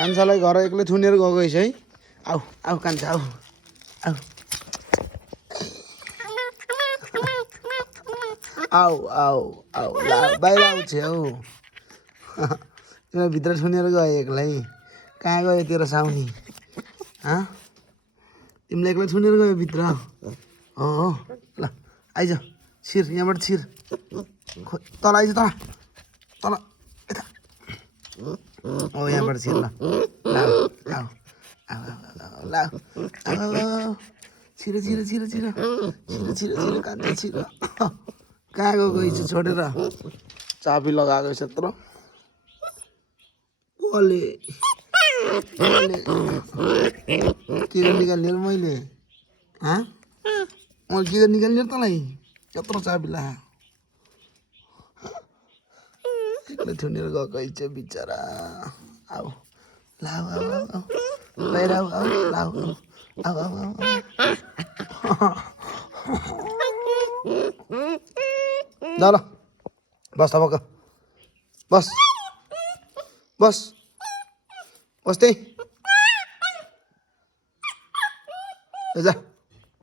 कान्छालाई घर एक्लै थुनेर गएको रहेछ है आऊ आऊ कान्छा आऊ आऊ आऊ आऊ आऊ ला बाहिर आउँछ हौ तिमीलाई भित्र थुनेर गयो एक्लै कहाँ गयो तेरो साउनी तिमीलाई एक्लै थुनेर गयो भित्र हो ल आइज छिर यहाँबाट छिर तल आइज तल तल यता हो यहाँबाट छिर ल आऊ आऊ आऊ छिर छिर छिर छिर छिर छिर छिर कान्छ छिर कहाँ गएको हिजो छोडेर चाबी लगाएको छ यत्रो ओले के निकाल्ने मैले मैले के निकाल्ने तँलाई यत्रो चाबी ला एक्लै थुनेर गएको छ बिचरा आऊ लाऊ आऊ आऊ बाहिर आऊ आऊ लाऊ आऊ आऊ आऊ ल ल बस अब बस बस बस त्यही जा